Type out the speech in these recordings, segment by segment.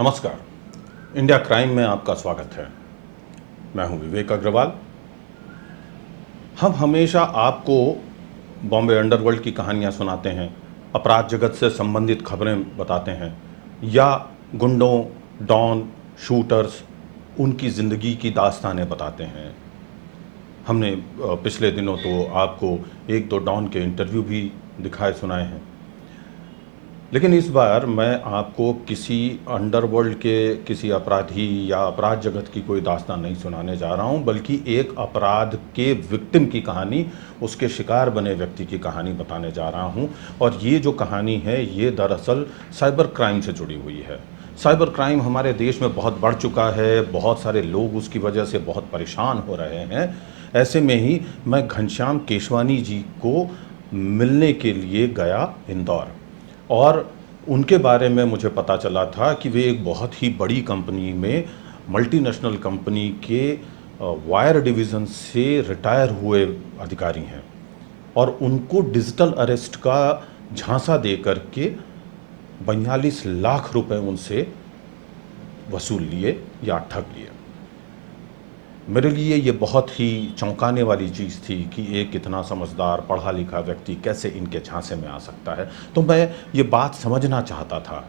नमस्कार। India crime में आपका स्वागत है। मैं हूं विवेक अग्रवाल। हम हमेशा आपको बॉम्बे अंडरवर्ल्ड की कहानियां सुनाते हैं, अपराध जगत से संबंधित खबरें बताते हैं, या गुंडों, डॉन, शूटर्स, उनकी ज़िंदगी की दास्तानें बताते हैं। हमने पिछले दिनों तो आपको एक दो डॉन के इंटरव्यू भी दिखाए सुनाए हैं, लेकिन इस बार मैं आपको किसी अंडरवर्ल्ड के किसी अपराधी या अपराध जगत की कोई दास्तान नहीं सुनाने जा रहा हूं, बल्कि एक अपराध के विक्टिम की कहानी, उसके शिकार बने व्यक्ति की कहानी बताने जा रहा हूं। और ये जो कहानी है ये दरअसल साइबर क्राइम से जुड़ी हुई है। साइबर क्राइम हमारे देश में बहुत बढ़ चुका है, बहुत सारे लोग उसकी वजह से बहुत परेशान हो रहे हैं। ऐसे में ही मैं घनश्याम केशवानी जी को मिलने के लिए गया इंदौर, और उनके बारे में मुझे पता चला था कि वे एक बहुत ही बड़ी कंपनी में, मल्टीनेशनल कंपनी के वायर डिवीज़न से रिटायर हुए अधिकारी हैं, और उनको डिजिटल अरेस्ट का झांसा दे करके 42 लाख रुपए उनसे वसूल लिए या ठग लिए। मेरे लिए ये बहुत ही चौंकाने वाली चीज़ थी कि एक इतना समझदार पढ़ा लिखा व्यक्ति कैसे इनके झांसे में आ सकता है। तो मैं ये बात समझना चाहता था।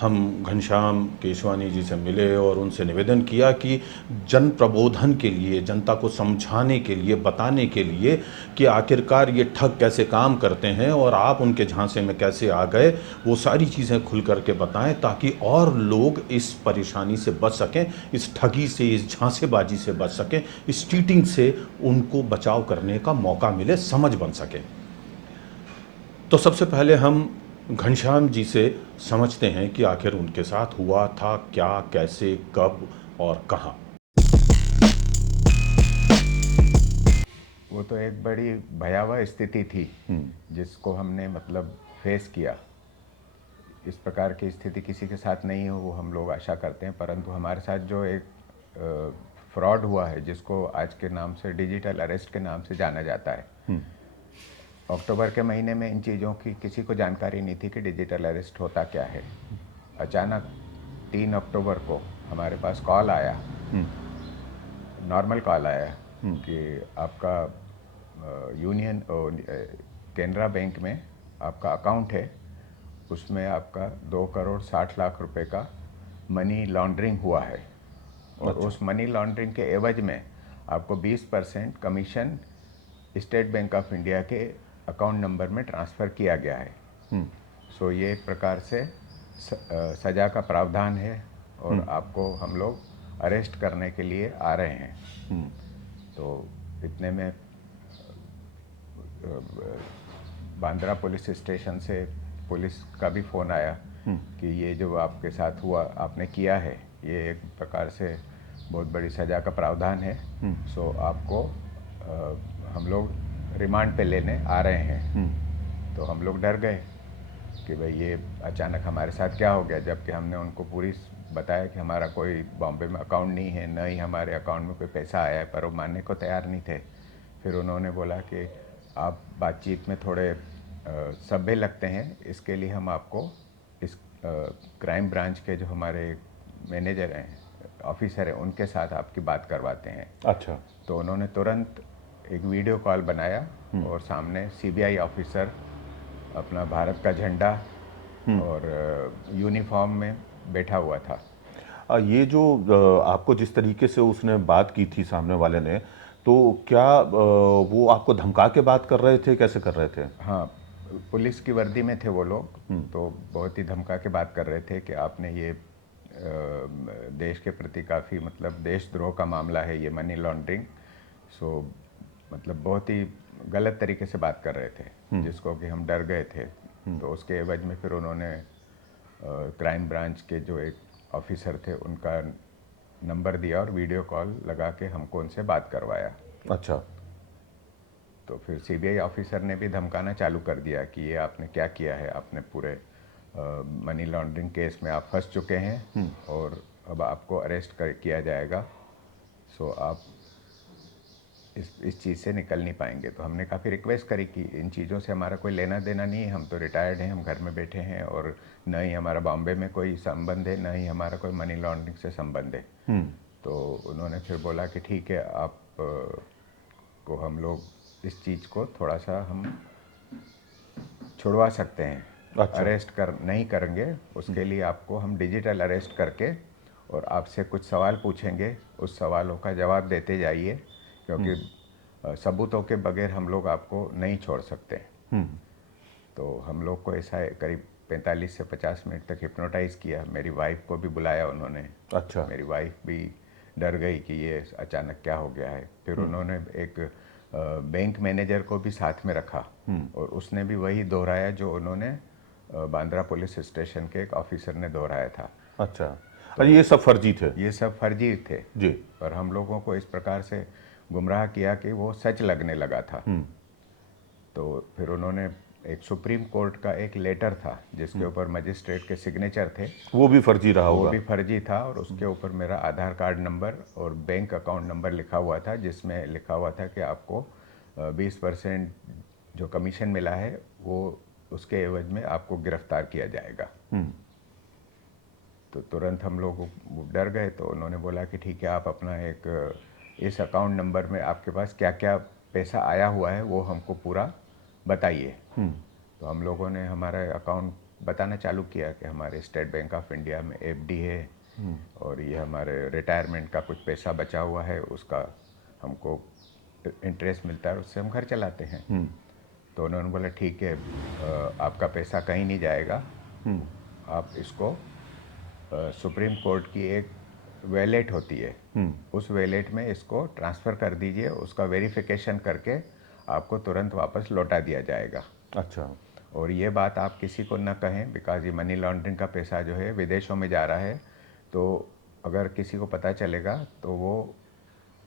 हम घनश्याम केशवानी जी से मिले और उनसे निवेदन किया कि जन प्रबोधन के लिए, जनता को समझाने के लिए, बताने के लिए कि आखिरकार ये ठग कैसे काम करते हैं और आप उनके झांसे में कैसे आ गए, वो सारी चीज़ें खुल करके बताएं, ताकि और लोग इस परेशानी से बच सकें, इस ठगी से, इस झांसेबाजी से बच सकें, इस चीटिंग से उनको बचाव करने का मौका मिले, समझ बन सके। तो सबसे पहले हम घनश्याम जी से समझते हैं कि आखिर उनके साथ हुआ था क्या, कैसे, कब और कहाँ। वो तो एक बड़ी भयावह स्थिति थी जिसको हमने मतलब फेस किया। इस प्रकार की स्थिति किसी के साथ नहीं हो वो हम लोग आशा करते हैं, परंतु हमारे साथ जो एक फ्रॉड हुआ है जिसको आज के नाम से डिजिटल अरेस्ट के नाम से जाना जाता है। अक्टूबर के महीने में इन चीज़ों की किसी को जानकारी नहीं थी कि डिजिटल अरेस्ट होता क्या है। अचानक 3 अक्टूबर को हमारे पास कॉल आया, नॉर्मल कॉल आया कि आपका यूनियन कैनरा बैंक में आपका अकाउंट है, उसमें आपका 2 करोड़ 60 लाख रुपए का मनी लॉन्ड्रिंग हुआ है, और अच्छा। उस मनी लॉन्ड्रिंग के एवज में आपको 20% commission state bank of India के अकाउंट नंबर में ट्रांसफ़र किया गया है। सो ये एक प्रकार से सज़ा का प्रावधान है, और आपको हम लोग अरेस्ट करने के लिए आ रहे हैं। तो इतने में बांद्रा पुलिस स्टेशन से पुलिस का भी फ़ोन आया कि ये जो आपके साथ हुआ, आपने किया है, ये एक प्रकार से बहुत बड़ी सज़ा का प्रावधान है। सो आपको हम लोग रिमांड पे लेने आ रहे हैं। तो हम लोग डर गए कि भाई ये अचानक हमारे साथ क्या हो गया, जबकि हमने उनको पूरी बताया कि हमारा कोई बॉम्बे में अकाउंट नहीं है, न ही हमारे अकाउंट में कोई पैसा आया है, पर वो मानने को तैयार नहीं थे। फिर उन्होंने बोला कि आप बातचीत में थोड़े सभ्य लगते हैं, इसके लिए हम आपको इस क्राइम ब्रांच के जो हमारे मैनेजर हैं, ऑफिसर हैं, उनके साथ आपकी बात करवाते हैं। अच्छा। तो उन्होंने तुरंत एक वीडियो कॉल बनाया, और सामने सीबीआई ऑफिसर अपना भारत का झंडा और यूनिफॉर्म में बैठा हुआ था। ये जो आपको जिस तरीके से उसने बात की थी सामने वाले ने, तो क्या वो आपको धमका के बात कर रहे थे, कैसे कर रहे थे? हाँ, पुलिस की वर्दी में थे वो लोग, तो बहुत ही धमका के बात कर रहे थे कि आपने ये देश के प्रति काफ़ी मतलब देशद्रोह का मामला है ये मनी लॉन्ड्रिंग। सो मतलब बहुत ही गलत तरीके से बात कर रहे थे, जिसको कि हम डर गए थे। तो उसके एवज में फिर उन्होंने क्राइम ब्रांच के जो एक ऑफिसर थे उनका नंबर दिया और वीडियो कॉल लगा के हमको उनसे बात करवाया। अच्छा। तो फिर सीबीआई ऑफिसर ने भी धमकाना चालू कर दिया कि ये आपने क्या किया है, आपने पूरे मनी लॉन्ड्रिंग केस में आप फंस चुके हैं, और अब आपको अरेस्ट किया जाएगा। सो आप इस चीज़ से निकल नहीं पाएंगे। तो हमने काफ़ी रिक्वेस्ट करी कि इन चीज़ों से हमारा कोई लेना देना नहीं है, हम तो रिटायर्ड हैं, हम घर में बैठे हैं, और न ही हमारा बॉम्बे में कोई संबंध है, न ही हमारा कोई मनी लॉन्ड्रिंग से संबंध है। तो उन्होंने फिर बोला कि ठीक है, आप को हम लोग इस चीज़ को थोड़ा सा हम छुड़वा सकते हैं। अच्छा। अरेस्ट कर नहीं करेंगे, उसके लिए आपको हम डिजिटल अरेस्ट करके और आपसे कुछ सवाल पूछेंगे, उस सवालों का जवाब देते जाइए, क्योंकि सबूतों के बगैर हम लोग आपको नहीं छोड़ सकते। तो हम लोग को ऐसा करीब 45 से 50 मिनट तक हिप्नोटाइज़ किया। मेरी वाइफ को भी बुलाया उन्होंने। अच्छा। मेरी वाइफ भी डर गई कि ये अचानक क्या हो गया है। फिर उन्होंने एक बैंक मैनेजर को भी साथ में रखा, और उसने भी वही दोहराया जो उन्होंने बांद्रा पुलिस स्टेशन के एक ऑफिसर ने दोहराया था। अच्छा। और ये सब फर्जी थे? ये सब फर्जी थे जी। और हम लोगों को इस प्रकार से गुमराह किया कि वो सच लगने लगा था। तो फिर उन्होंने एक सुप्रीम कोर्ट का एक लेटर था जिसके ऊपर मजिस्ट्रेट के सिग्नेचर थे, वो भी फर्जी रहा वो होगा? भी फर्जी था, और उसके ऊपर मेरा आधार कार्ड नंबर और बैंक अकाउंट नंबर लिखा हुआ था, जिसमें लिखा हुआ था कि आपको 20% जो कमीशन मिला है वो उसके एवज में आपको गिरफ्तार किया जाएगा। तो तुरंत हम लोग डर गए। तो उन्होंने बोला कि ठीक है, आप अपना एक इस अकाउंट नंबर में आपके पास क्या क्या पैसा आया हुआ है वो हमको पूरा बताइए। तो हम लोगों ने हमारा अकाउंट बताना चालू किया कि हमारे स्टेट बैंक ऑफ इंडिया में एफडी है, और ये हमारे रिटायरमेंट का कुछ पैसा बचा हुआ है, उसका हमको इंटरेस्ट मिलता है, उससे हम घर चलाते हैं। तो उन्होंने बोला ठीक है, आपका पैसा कहीं नहीं जाएगा, आप इसको सुप्रीम कोर्ट की एक वैलेट होती है, उस वैलेट में इसको ट्रांसफ़र कर दीजिए, उसका वेरिफिकेशन करके आपको तुरंत वापस लौटा दिया जाएगा। अच्छा। और ये बात आप किसी को न कहें, बिकॉज ये मनी लॉन्ड्रिंग का पैसा जो है विदेशों में जा रहा है, तो अगर किसी को पता चलेगा तो वो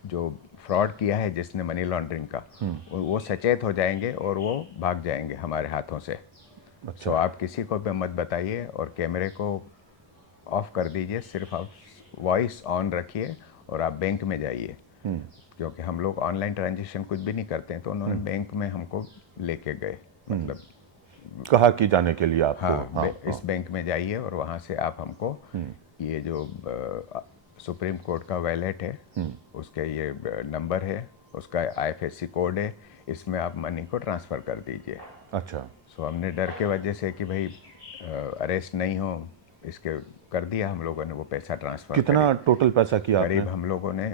जो फ्रॉड किया है जिसने मनी लॉन्ड्रिंग का, वो सचेत हो जाएंगे और वो भाग जाएंगे हमारे हाथों से। तो आप किसी को भी मत बताइए, और कैमरे को ऑफ कर दीजिए, सिर्फ आप वॉइस ऑन रखिए और आप बैंक में जाइए, क्योंकि हम लोग ऑनलाइन ट्रांजेक्शन कुछ भी नहीं करते हैं। तो उन्होंने बैंक में हमको लेके गए, मतलब कहा कि जाने के लिए आपको? हाँ, इस बैंक में जाइए और वहाँ से आप हमको ये जो सुप्रीम कोर्ट का वैलेट है, उसके ये नंबर है, उसका आईएफएससी कोड है, इसमें आप मनी को ट्रांसफ़र कर दीजिए। अच्छा। सो हमने डर के वजह से कि भाई अरेस्ट नहीं हो, इसके कर दिया हम लोगों ने वो पैसा ट्रांसफ़र। कितना टोटल पैसा किया करीब आपने? हम लोगों ने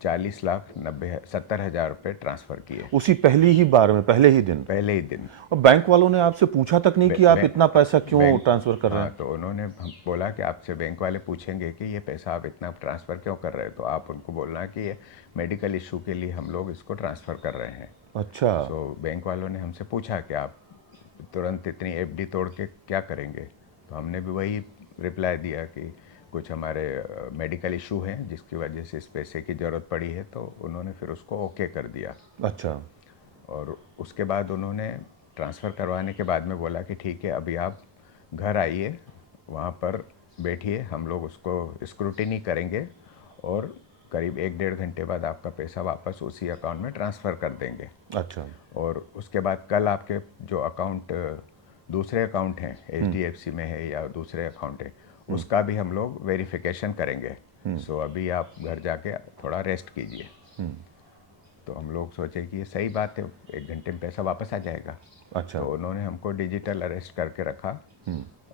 40,70,000 रुपये ट्रांसफ़र किए उसी पहली ही बार में, पहले ही दिन? पहले ही दिन। और बैंक वालों ने आपसे पूछा तक नहीं कि आप इतना पैसा क्यों ट्रांसफर कर रहे हैं? हाँ, तो उन्होंने हम बोला कि आपसे बैंक वाले पूछेंगे कि ये पैसा आप इतना ट्रांसफ़र क्यों कर रहे हो, तो आप उनको बोलना कि ये मेडिकल इशू के लिए हम लोग इसको ट्रांसफ़र कर रहे हैं। अच्छा। तो बैंक वालों ने हमसे पूछा कि आप तुरंत इतनी एफडी तोड़ के क्या करेंगे, तो हमने भी वही रिप्लाई दिया कि कुछ हमारे मेडिकल इशू हैं जिसकी वजह से इस पैसे की ज़रूरत पड़ी है। तो उन्होंने फिर उसको ओके कर दिया। अच्छा। और उसके बाद उन्होंने ट्रांसफ़र करवाने के बाद में बोला कि ठीक है, अभी आप घर आइए, वहाँ पर बैठिए, हम लोग उसको स्क्रूटिनी करेंगे और करीब 1-1.5 घंटे बाद आपका पैसा वापस उसी अकाउंट में ट्रांसफ़र कर देंगे। अच्छा। और उसके बाद कल आपके जो अकाउंट दूसरे अकाउंट हैं, एचडीएफसी में है या दूसरे अकाउंट है, उसका भी हम लोग वेरिफिकेशन करेंगे। सो अभी आप घर जाके थोड़ा रेस्ट कीजिए। तो हम लोग सोचे कि ये सही बात है, 1 घंटे में पैसा वापस आ जाएगा। अच्छा। तो उन्होंने हमको डिजिटल अरेस्ट करके रखा,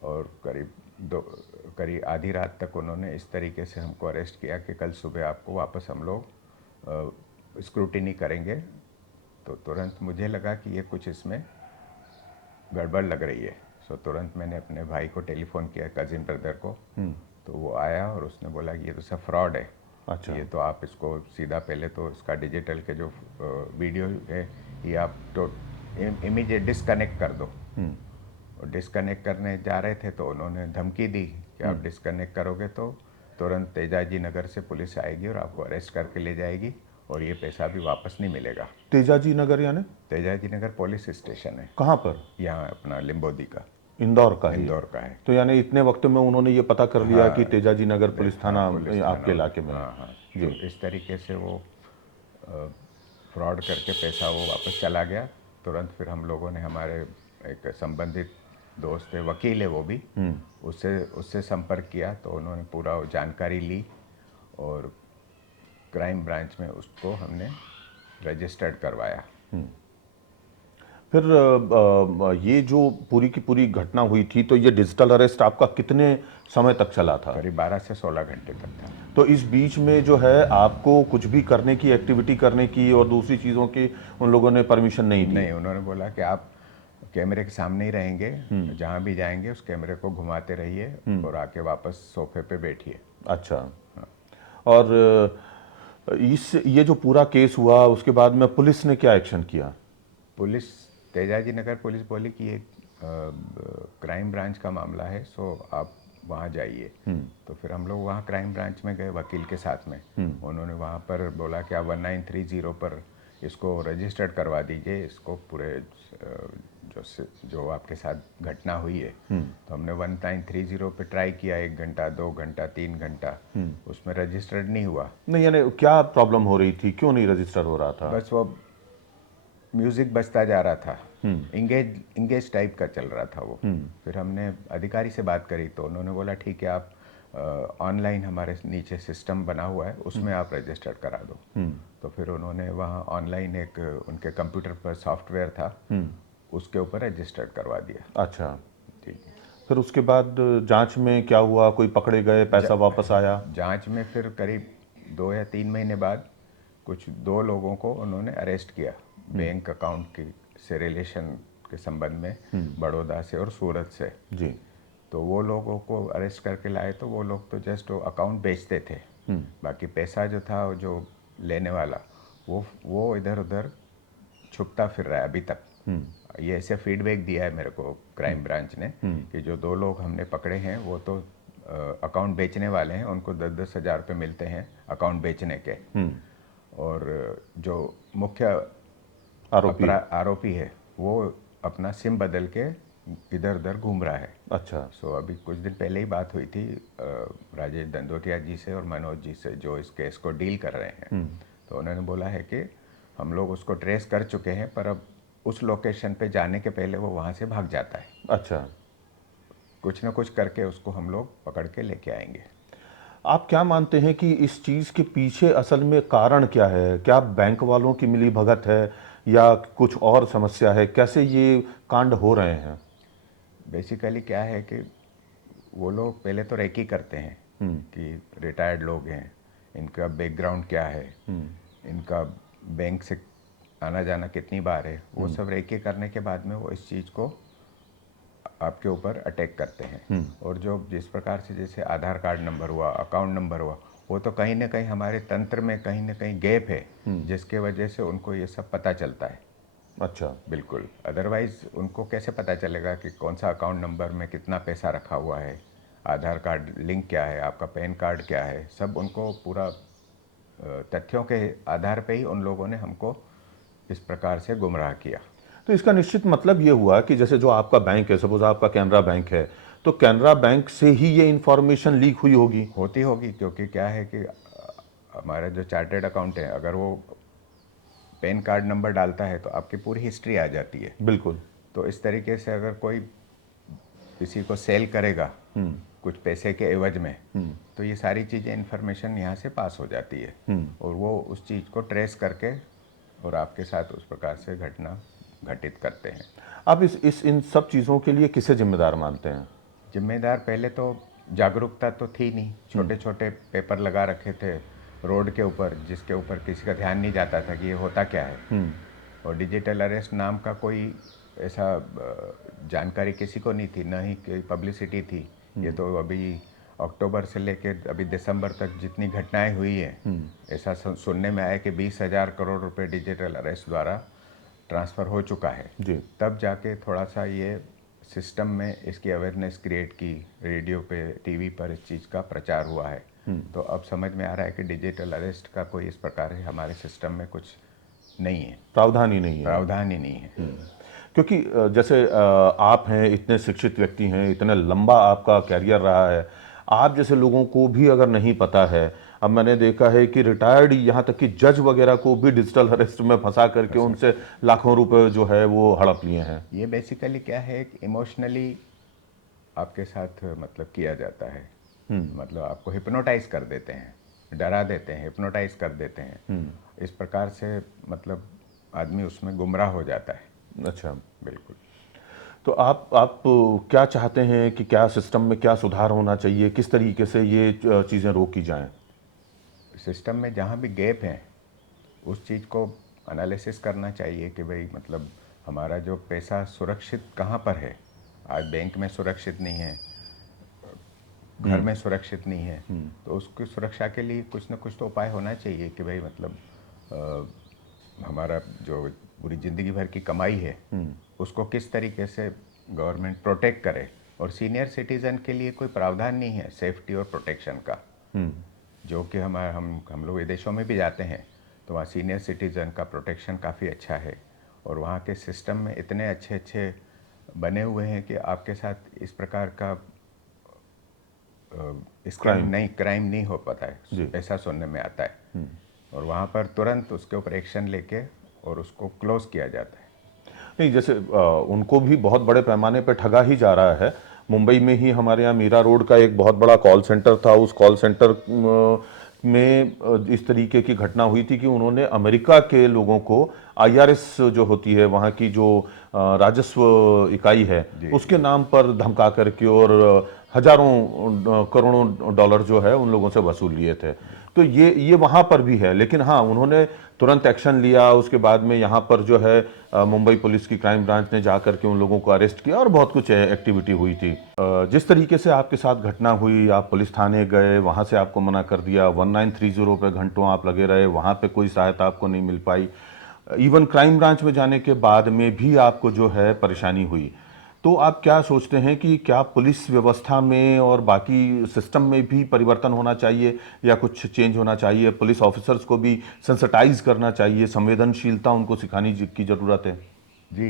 और करीब आधी रात तक उन्होंने इस तरीके से हमको अरेस्ट किया कि कल सुबह आपको वापस हम लोग स्क्रूटिनी करेंगे। तो तुरंत मुझे लगा कि ये कुछ इसमें गड़बड़ लग रही है। सो तुरंत मैंने अपने भाई को टेलीफोन किया, कज़िन ब्रदर को। तो वो आया और उसने बोला कि ये तो सब फ्रॉड है। अच्छा। ये तो आप इसको सीधा पहले तो इसका डिजिटल के जो वीडियो है ये आप तो इमीडिएट डिस्कनेक्ट कर दो। और डिस्कनेक्ट करने जा रहे थे तो उन्होंने धमकी दी कि आप डिस्कनेक्ट करोगे तो तुरंत तेजाजी नगर से पुलिस आएगी और आपको अरेस्ट करके ले जाएगी, और ये पैसा भी वापस नहीं मिलेगा। तेजाजी नगर यानी? तेजाजी नगर पुलिस स्टेशन है। कहाँ पर? यहाँ अपना लिम्बोदी का, इंदौर का ही? इंदौर का है। तो यानी इतने वक्त में उन्होंने ये पता कर लिया कि तेजाजी नगर पुलिस थाना पुलिस आपके थाना, इलाके में है? हाँ हाँ। जी। तो इस तरीके से वो फ्रॉड करके पैसा वो वापस चला गया। तुरंत फिर हम लोगों ने, हमारे एक संबंधित दोस्त है, वकील है वो भी, उससे उससे संपर्क किया तो उन्होंने पूरा वो जानकारी ली और क्राइम ब्रांच में उसको हमने रजिस्टर्ड करवाया। फिर ये जो पूरी की पूरी घटना हुई थी, तो ये डिजिटल अरेस्ट आपका कितने समय तक चला था? करीब 12 से 16 घंटे तक था। तो इस बीच में जो है आपको कुछ भी करने की, एक्टिविटी करने की और दूसरी चीज़ों की उन लोगों ने परमिशन नहीं दी? नहीं, उन्होंने बोला कि आप कैमरे के सामने ही रहेंगे, जहाँ भी जाएंगे उस कैमरे को घुमाते रहिए और आके वापस सोफे पे बैठिए। अच्छा। और ये जो पूरा केस हुआ उसके बाद में पुलिस ने क्या एक्शन किया? पुलिस, तेजाजी नगर पुलिस बोली कि ये क्राइम ब्रांच का मामला है, सो आप वहाँ जाइए। तो फिर हम लोग वहाँ क्राइम ब्रांच में गए वकील के साथ में। उन्होंने वहाँ पर बोला कि आप 1930 पर इसको रजिस्टर्ड करवा दीजिए, इसको पूरे जो आपके साथ घटना हुई है। तो हमने 1930 पे ट्राई किया, 1 घंटा, 2 घंटा, 3 घंटा, उसमें रजिस्टर्ड नहीं हुआ। नहीं, यानी क्या प्रॉब्लम हो रही थी, क्यों नहीं रजिस्टर हो रहा था? बस वो म्यूज़िक बजता जा रहा था, इंगेज टाइप का चल रहा था वो। फिर हमने अधिकारी से बात करी तो उन्होंने बोला ठीक है, आप ऑनलाइन हमारे नीचे सिस्टम बना हुआ है, उसमें आप रजिस्टर्ड करा दो। तो फिर उन्होंने वहाँ ऑनलाइन एक उनके कंप्यूटर पर सॉफ्टवेयर था, उसके ऊपर रजिस्टर्ड करवा दिया। अच्छा। जी। फिर उसके बाद जांच में क्या हुआ, कोई पकड़े गए, पैसा वापस आया? जांच में फिर करीब 2 या 3 महीने बाद कुछ 2 लोगों को उन्होंने अरेस्ट किया, बैंक अकाउंट की से रिलेशन के संबंध में, बड़ौदा से और सूरत से। जी। तो वो लोगों को अरेस्ट करके लाए तो वो लोग तो जस्ट अकाउंट बेचते थे, बाकी पैसा जो था जो लेने वाला वो इधर उधर छुपता फिर रहा है अभी तक। ये ऐसे फीडबैक दिया है मेरे को क्राइम ब्रांच ने कि जो 2 लोग हमने पकड़े हैं वो तो अकाउंट बेचने वाले हैं, उनको 10-10 हज़ार रुपये मिलते हैं अकाउंट बेचने के। और जो मुख्य आरोपी है वो अपना सिम बदल के इधर उधर घूम रहा है। अच्छा। सो अभी कुछ दिन पहले ही बात हुई थी राजेश दंदोतिया जी से और मनोज जी से, जो इस केस को डील कर रहे हैं। तो उन्होंने बोला है कि हम लोग उसको ट्रेस कर चुके हैं, पर अब उस लोकेशन पे जाने के पहले वो वहाँ से भाग जाता है। अच्छा। कुछ ना कुछ करके उसको हम लोग पकड़ के लेके आएंगे। आप क्या मानते हैं कि इस चीज़ के पीछे असल में कारण क्या है? क्या बैंक वालों की मिलीभगत है या कुछ और समस्या है? कैसे ये कांड हो रहे हैं? बेसिकली क्या है कि वो लोग पहले तो रेकी करते हैं कि रिटायर्ड लोग हैं, इनका बैकग्राउंड क्या है, इनका बैंक से आना जाना कितनी बार है, वो सब रेकी करने के बाद में वो इस चीज़ को आपके ऊपर अटैक करते हैं। और जो जिस प्रकार से जैसे आधार कार्ड नंबर हुआ, अकाउंट नंबर हुआ, वो तो कहीं ना कहीं हमारे तंत्र में कहीं ना कहीं गैप है, जिसके वजह से उनको ये सब पता चलता है। अच्छा। बिल्कुल, अदरवाइज़ उनको कैसे पता चलेगा कि कौन सा अकाउंट नंबर में कितना पैसा रखा हुआ है, आधार कार्ड लिंक क्या है, आपका पैन कार्ड क्या है, सब उनको पूरा तथ्यों के आधार पे ही उन लोगों ने हमको इस प्रकार से गुमराह किया। तो इसका निश्चित मतलब ये हुआ कि जैसे जो आपका बैंक है, सपोज आपका कैनरा बैंक है, तो कैनरा बैंक से ही ये इंफॉर्मेशन लीक हुई होगी? होती होगी, क्योंकि क्या है कि हमारा जो चार्टर्ड अकाउंट है, अगर वो पैन कार्ड नंबर डालता है तो आपकी पूरी हिस्ट्री आ जाती है। बिल्कुल। तो इस तरीके से अगर कोई किसी को सेल करेगा कुछ पैसे के एवज में, तो ये सारी चीज़ें इन्फॉर्मेशन यहाँ से पास हो जाती है और वो उस चीज़ को ट्रेस करके और आपके साथ उस प्रकार से घटना घटित करते हैं। आप इन सब चीज़ों के लिए किसे जिम्मेदार मानते हैं? जिम्मेदार पहले तो जागरूकता तो थी नहीं, छोटे छोटे पेपर लगा रखे थे रोड के ऊपर, जिसके ऊपर किसी का ध्यान नहीं जाता था कि ये होता क्या है। और डिजिटल अरेस्ट नाम का कोई ऐसा जानकारी किसी को नहीं थी, ना ही कोई पब्लिसिटी थी। ये तो अभी अक्टूबर से लेके अभी दिसंबर तक जितनी घटनाएं हुई हैं, ऐसा सुनने में आया कि 20,000 करोड़ रुपए डिजिटल अरेस्ट द्वारा ट्रांसफ़र हो चुका है। जी। तब जाके थोड़ा सा ये सिस्टम में इसकी अवेयरनेस क्रिएट की, रेडियो पे, टीवी पर इस चीज़ का प्रचार हुआ है। तो अब समझ में आ रहा है कि डिजिटल अरेस्ट का कोई इस प्रकार है हमारे सिस्टम में कुछ नहीं है, प्रावधान ही नहीं है। प्रावधान ही नहीं है। क्योंकि जैसे आप हैं, इतने शिक्षित व्यक्ति हैं, इतना लंबा आपका कैरियर रहा है, आप जैसे लोगों को भी अगर नहीं पता है, अब मैंने देखा है कि रिटायर्ड यहाँ तक कि जज वगैरह को भी डिजिटल अरेस्ट में फंसा करके उनसे लाखों रुपए जो है वो हड़प लिए हैं। ये बेसिकली क्या है, इमोशनली आपके साथ मतलब किया जाता है। मतलब आपको हिप्नोटाइज कर देते हैं, डरा देते हैं, हिप्नोटाइज कर देते हैं। इस प्रकार से मतलब आदमी उसमें गुमराह हो जाता है। अच्छा, बिल्कुल। तो आप क्या चाहते हैं कि क्या सिस्टम में क्या सुधार होना चाहिए, किस तरीके से ये चीज़ें रोकी जाएं? सिस्टम में जहाँ भी गैप हैं उस चीज़ को एनालिसिस करना चाहिए कि भाई मतलब हमारा जो पैसा सुरक्षित कहाँ पर है। आज बैंक में सुरक्षित नहीं है, घर में सुरक्षित नहीं है, तो उसकी सुरक्षा के लिए कुछ ना कुछ तो उपाय होना चाहिए कि भाई मतलब हमारा जो पूरी ज़िंदगी भर की कमाई है उसको किस तरीके से गवर्नमेंट प्रोटेक्ट करे। और सीनियर सिटीज़न के लिए कोई प्रावधान नहीं है सेफ्टी और प्रोटेक्शन का, जो कि हम लोग विदेशों में भी जाते हैं तो वहाँ सीनियर सिटीज़न का प्रोटेक्शन काफ़ी अच्छा है। और वहाँ के सिस्टम में इतने अच्छे अच्छे बने हुए हैं कि आपके साथ इस प्रकार का क्राइम नहीं हो पाता है, ऐसा सुनने में आता है। और वहाँ पर तुरंत उसके ऊपर एक्शन लेके और उसको क्लोज किया जाता है। नहीं, जैसे उनको भी बहुत बड़े पैमाने पर ठगा ही जा रहा है। मुंबई में ही हमारे यहाँ मीरा रोड का एक बहुत बड़ा कॉल सेंटर था। उस कॉल सेंटर में इस तरीके की घटना हुई थी कि उन्होंने अमेरिका के लोगों को आईआरएस जो होती है वहाँ की जो राजस्व इकाई है उसके नाम पर धमका करके और हजारों करोड़ों डॉलर जो है उन लोगों से वसूल लिए थे। तो ये वहाँ पर भी है, लेकिन हाँ उन्होंने तुरंत एक्शन लिया। उसके बाद में यहाँ पर जो है मुंबई पुलिस की क्राइम ब्रांच ने जाकर के उन लोगों को अरेस्ट किया और बहुत कुछ एक्टिविटी हुई थी। जिस तरीके से आपके साथ घटना हुई, आप पुलिस थाने गए, वहाँ से आपको मना कर दिया, 1930 पे घंटों आप लगे रहे, वहाँ पे कोई सहायता आपको नहीं मिल पाई, इवन क्राइम ब्रांच में जाने के बाद में भी आपको जो है परेशानी हुई। तो आप क्या सोचते हैं कि क्या पुलिस व्यवस्था में और बाकी सिस्टम में भी परिवर्तन होना चाहिए या कुछ चेंज होना चाहिए? पुलिस ऑफिसर्स को भी सेंसिटाइज करना चाहिए, संवेदनशीलता उनको सिखानी की ज़रूरत है। जी,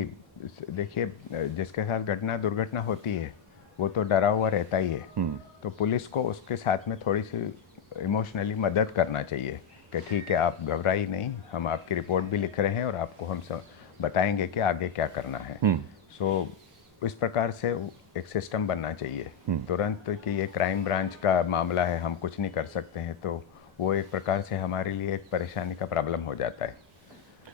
देखिए जिसके साथ दुर्घटना होती है वो तो डरा हुआ रहता ही है। तो पुलिस को उसके साथ में थोड़ी सी इमोशनली मदद करना चाहिए कि ठीक है आप घबराइए नहीं, हम आपकी रिपोर्ट भी लिख रहे हैं और आपको हम सब बताएंगे कि आगे क्या करना है। सो इस प्रकार से एक सिस्टम बनना चाहिए तुरंत कि ये क्राइम ब्रांच का मामला है, हम कुछ नहीं कर सकते हैं, तो वो एक प्रकार से हमारे लिए एक परेशानी का प्रॉब्लम हो जाता है।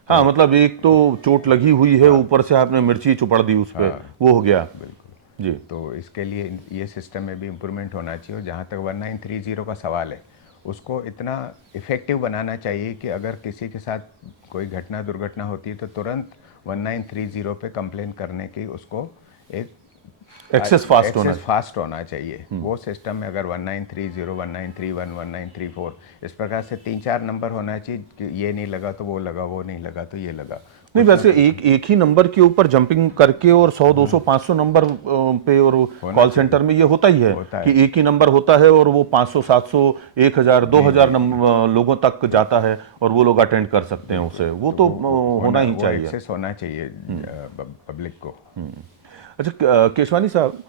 हाँ, मतलब एक तो चोट लगी हुई है, ऊपर से आपने मिर्ची चुपड़ दी उस पर, वो हो गया। बिल्कुल जी। तो इसके लिए ये सिस्टम में भी इम्प्रूवमेंट होना चाहिए। और जहाँ तक 1930 का सवाल है उसको इतना इफ़ेक्टिव बनाना चाहिए कि अगर किसी के साथ कोई दुर्घटना होती है तो तुरंत 1930 पे कंप्लेन करने की उसको एक एक्सेस फास्ट होना चाहिए। वो सिस्टम में अगर 1930, 1931, 1934 इस प्रकार से 3-4 नंबर होना चाहिए कि ये नहीं लगा तो वो लगा, वो नहीं लगा तो ये लगा। नहीं, वैसे एक ही नंबर के ऊपर जंपिंग करके और 100, 200, 500 नंबर पे और कॉल सेंटर में ये होता ही है कि एक ही नंबर होता है और वो 500, 700, 1000, 2000 लोगों तक जाता है और वो लोग अटेंड कर सकते हैं उसे। वो तो होना ही चाहिए, एक्सेस होना चाहिए पब्लिक को। अच्छा केशवानी साहब,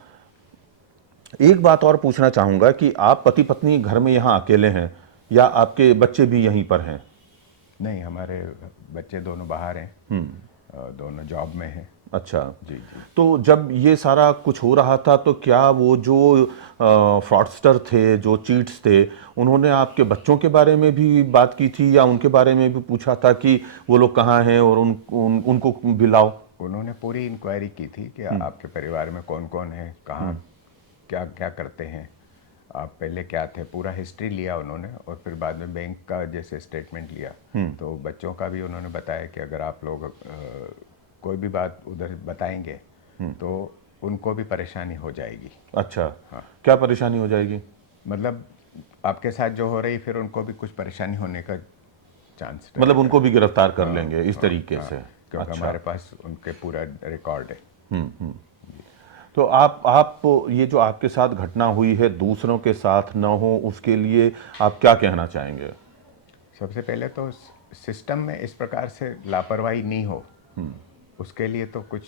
एक बात और पूछना चाहूंगा कि आप पति पत्नी घर में यहाँ अकेले हैं या आपके बच्चे भी यहीं पर हैं? नहीं, हमारे बच्चे दोनों बाहर हैं, दोनों जॉब में हैं। अच्छा जी जी। तो जब ये सारा कुछ हो रहा था तो क्या वो जो फ्रॉडस्टर थे, जो चीट्स थे, उन्होंने आपके बच्चों के बारे में भी बात की थी या उनके बारे में भी पूछा था कि वो लोग कहाँ हैं और उनको भी लाओ? उन्होंने पूरी इंक्वायरी की थी कि आपके परिवार में कौन कौन है, कहाँ क्या क्या करते हैं, आप पहले क्या थे, पूरा हिस्ट्री लिया उन्होंने। और फिर बाद में बैंक का जैसे स्टेटमेंट लिया तो बच्चों का भी उन्होंने बताया कि अगर आप लोग कोई भी बात उधर बताएंगे तो उनको भी परेशानी हो जाएगी। अच्छा, हाँ। क्या परेशानी हो जाएगी? मतलब आपके साथ जो हो रही फिर उनको भी कुछ परेशानी होने का चांस रहेगा। मतलब उनको भी गिरफ्तार कर लेंगे इस तरीके से? क्योंकि अच्छा। हमारे पास उनके पूरा रिकॉर्ड है। तो आप ये जो आपके साथ घटना हुई है दूसरों के साथ न हो उसके लिए आप क्या कहना चाहेंगे? सबसे पहले तो सिस्टम में इस प्रकार से लापरवाही नहीं हो, उसके लिए तो कुछ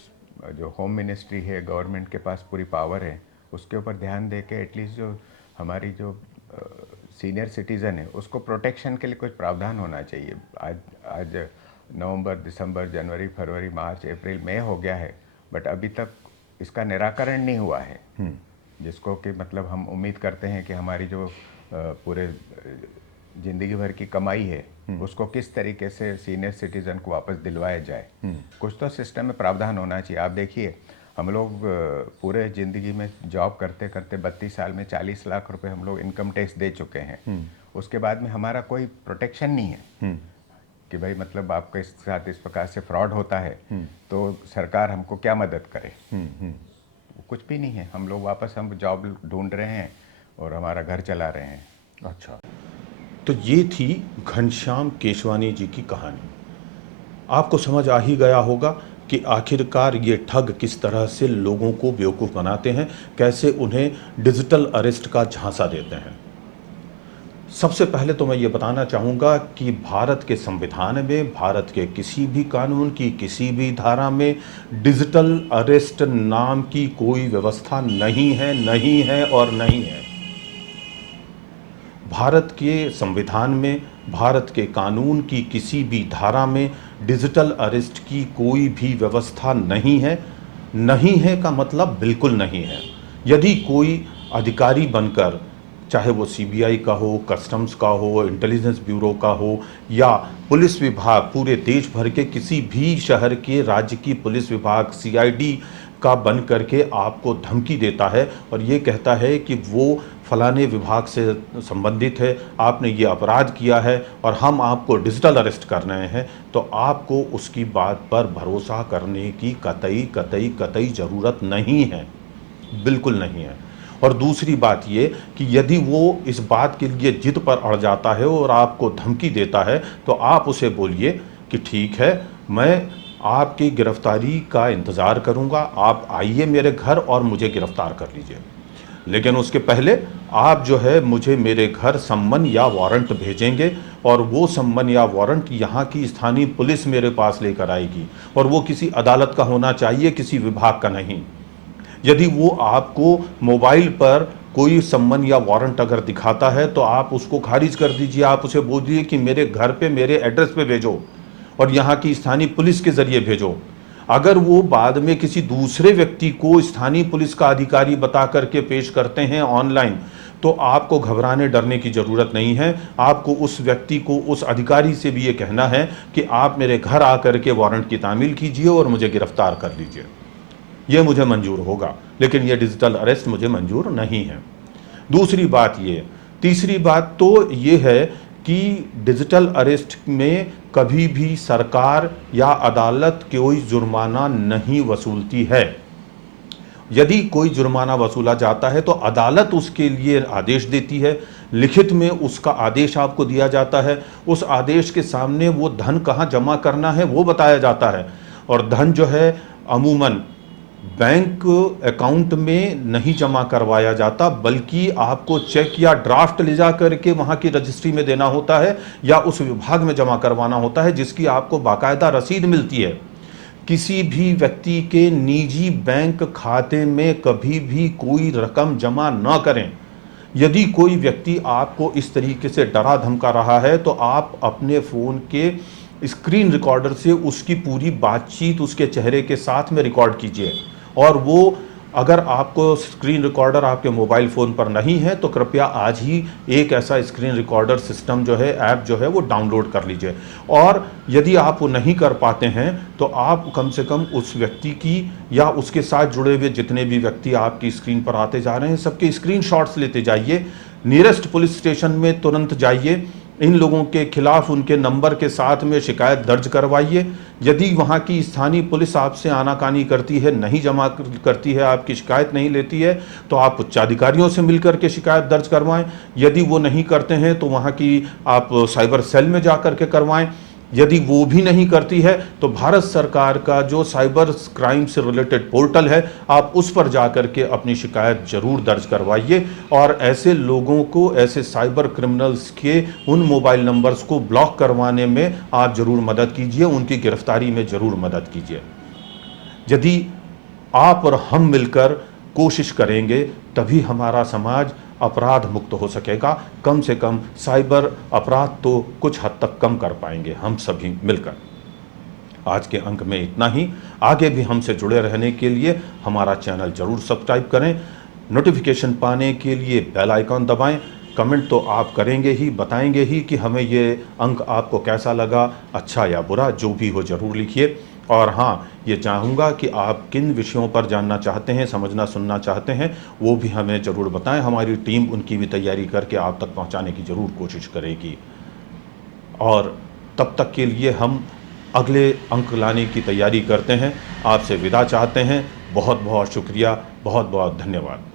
जो होम मिनिस्ट्री है, गवर्नमेंट के पास पूरी पावर है, उसके ऊपर ध्यान दे के एटलीस्ट जो हमारी जो सीनियर सिटीज़न है उसको प्रोटेक्शन के लिए कुछ प्रावधान होना चाहिए। आज आज नवंबर, दिसंबर, जनवरी, फरवरी, मार्च, अप्रैल, मई हो गया है, बट अभी तक इसका निराकरण नहीं हुआ है, जिसको कि मतलब हम उम्मीद करते हैं कि हमारी जो पूरे ज़िंदगी भर की कमाई है उसको किस तरीके से सीनियर सिटीज़न को वापस दिलवाया जाए। कुछ तो सिस्टम में प्रावधान होना चाहिए। आप देखिए, हम लोग पूरे ज़िंदगी में जॉब करते करते 32 साल में 40 लाख रुपए हम लोग इनकम टैक्स दे चुके हैं। उसके बाद में हमारा कोई प्रोटेक्शन नहीं है कि भाई मतलब आपके साथ इस प्रकार से फ्रॉड होता है तो सरकार हमको क्या मदद करे। कुछ भी नहीं है, हम लोग वापस हम जॉब ढूंढ रहे हैं और हमारा घर चला रहे हैं। अच्छा, तो ये थी घनश्याम केशवानी जी की कहानी। आपको समझ आ ही गया होगा कि आखिरकार ये ठग किस तरह से लोगों को बेवकूफ़ बनाते हैं, कैसे उन्हें डिजिटल अरेस्ट का झांसा देते हैं। सबसे पहले तो मैं ये बताना चाहूँगा कि भारत के संविधान में, भारत के किसी भी कानून की किसी भी धारा में डिजिटल अरेस्ट नाम की कोई व्यवस्था नहीं है, नहीं है और नहीं है। भारत के संविधान में, भारत के कानून की किसी भी धारा में डिजिटल अरेस्ट की कोई भी व्यवस्था नहीं है। नहीं है का मतलब बिल्कुल नहीं है। यदि कोई अधिकारी बनकर, चाहे वो सीबीआई का हो, कस्टम्स का हो, इंटेलिजेंस ब्यूरो का हो या पुलिस विभाग, पूरे देश भर के किसी भी शहर के राज्य की पुलिस विभाग सीआईडी का बन करके आपको धमकी देता है और ये कहता है कि वो फलाने विभाग से संबंधित है, आपने ये अपराध किया है और हम आपको डिजिटल अरेस्ट कर रहे हैं, तो आपको उसकी बात पर भरोसा करने की कतई ज़रूरत नहीं है, बिल्कुल नहीं है। और दूसरी बात ये कि यदि वो इस बात के लिए जिद पर अड़ जाता है और आपको धमकी देता है तो आप उसे बोलिए कि ठीक है, मैं आपकी गिरफ्तारी का इंतज़ार करूंगा, आप आइए मेरे घर और मुझे गिरफ्तार कर लीजिए, लेकिन उसके पहले आप जो है मुझे मेरे घर सम्मन या वारंट भेजेंगे और वो सम्मन या वारंट यहाँ की स्थानीय पुलिस मेरे पास लेकर आएगी और वो किसी अदालत का होना चाहिए, किसी विभाग का नहीं। यदि वो आपको मोबाइल पर कोई सम्मन या वारंट अगर दिखाता है तो आप उसको खारिज कर दीजिए, आप उसे बोलिए कि मेरे घर पे, मेरे एड्रेस पे भेजो और यहाँ की स्थानीय पुलिस के जरिए भेजो। अगर वो बाद में किसी दूसरे व्यक्ति को स्थानीय पुलिस का अधिकारी बता करके पेश करते हैं ऑनलाइन, तो आपको घबराने डरने की ज़रूरत नहीं है। आपको उस व्यक्ति को, उस अधिकारी से भी ये कहना है कि आप मेरे घर आकर के वारंट की तामील कीजिए और मुझे गिरफ्तार कर लीजिए, ये मुझे मंजूर होगा, लेकिन ये डिजिटल अरेस्ट मुझे मंजूर नहीं है। दूसरी बात ये, तीसरी बात तो ये है कि डिजिटल अरेस्ट में कभी भी सरकार या अदालत कोई जुर्माना नहीं वसूलती है। यदि कोई जुर्माना वसूला जाता है तो अदालत उसके लिए आदेश देती है, लिखित में उसका आदेश आपको दिया जाता है, उस आदेश के सामने वो धन कहाँ जमा करना है वो बताया जाता है और धन जो है अमूमन बैंक अकाउंट में नहीं जमा करवाया जाता, बल्कि आपको चेक या ड्राफ्ट ले जा करके वहाँ की रजिस्ट्री में देना होता है या उस विभाग में जमा करवाना होता है जिसकी आपको बाकायदा रसीद मिलती है। किसी भी व्यक्ति के निजी बैंक खाते में कभी भी कोई रकम जमा न करें। यदि कोई व्यक्ति आपको इस तरीके से डरा धमका रहा है तो आप अपने फ़ोन के स्क्रीन रिकॉर्डर से उसकी पूरी बातचीत उसके चेहरे के साथ में रिकॉर्ड कीजिए और वो, अगर आपको स्क्रीन रिकॉर्डर आपके मोबाइल फ़ोन पर नहीं है तो कृपया आज ही एक ऐसा स्क्रीन रिकॉर्डर सिस्टम जो है, ऐप जो है वो डाउनलोड कर लीजिए। और यदि आप वो नहीं कर पाते हैं तो आप कम से कम उस व्यक्ति की या उसके साथ जुड़े हुए जितने भी व्यक्ति आपकी स्क्रीन पर आते जा रहे हैं सबके स्क्रीनशॉट्स लेते जाइए, नियरेस्ट पुलिस स्टेशन में तुरंत जाइए, इन लोगों के खिलाफ उनके नंबर के साथ में शिकायत दर्ज करवाइए। यदि वहाँ की स्थानीय पुलिस आपसे आनाकानी करती है, नहीं जमा करती है, आपकी शिकायत नहीं लेती है, तो आप उच्चाधिकारियों से मिलकर के शिकायत दर्ज करवाएं। यदि वो नहीं करते हैं तो वहाँ की आप साइबर सेल में जा कर के करवाएं। यदि वो भी नहीं करती है तो भारत सरकार का जो साइबर क्राइम से रिलेटेड पोर्टल है, आप उस पर जाकर के अपनी शिकायत जरूर दर्ज करवाइए और ऐसे लोगों को, ऐसे साइबर क्रिमिनल्स के उन मोबाइल नंबर्स को ब्लॉक करवाने में आप जरूर मदद कीजिए, उनकी गिरफ्तारी में जरूर मदद कीजिए। यदि आप और हम मिलकर कोशिश करेंगे तभी हमारा समाज अपराध मुक्त हो सकेगा। कम से कम साइबर अपराध तो कुछ हद तक कम कर पाएंगे हम सभी मिलकर। आज के अंक में इतना ही। आगे भी हमसे जुड़े रहने के लिए हमारा चैनल जरूर सब्सक्राइब करें। नोटिफिकेशन पाने के लिए बेल आइकॉन दबाएं। कमेंट तो आप करेंगे ही, बताएंगे ही कि हमें ये अंक आपको कैसा लगा, अच्छा या बुरा, जो भी हो जरूर लिखिए। और हाँ, ये चाहूँगा कि आप किन विषयों पर जानना चाहते हैं, समझना सुनना चाहते हैं, वो भी हमें ज़रूर बताएं। हमारी टीम उनकी भी तैयारी करके आप तक पहुंचाने की ज़रूर कोशिश करेगी। और तब तक के लिए हम अगले अंक लाने की तैयारी करते हैं। आपसे विदा चाहते हैं। बहुत बहुत शुक्रिया, बहुत बहुत धन्यवाद।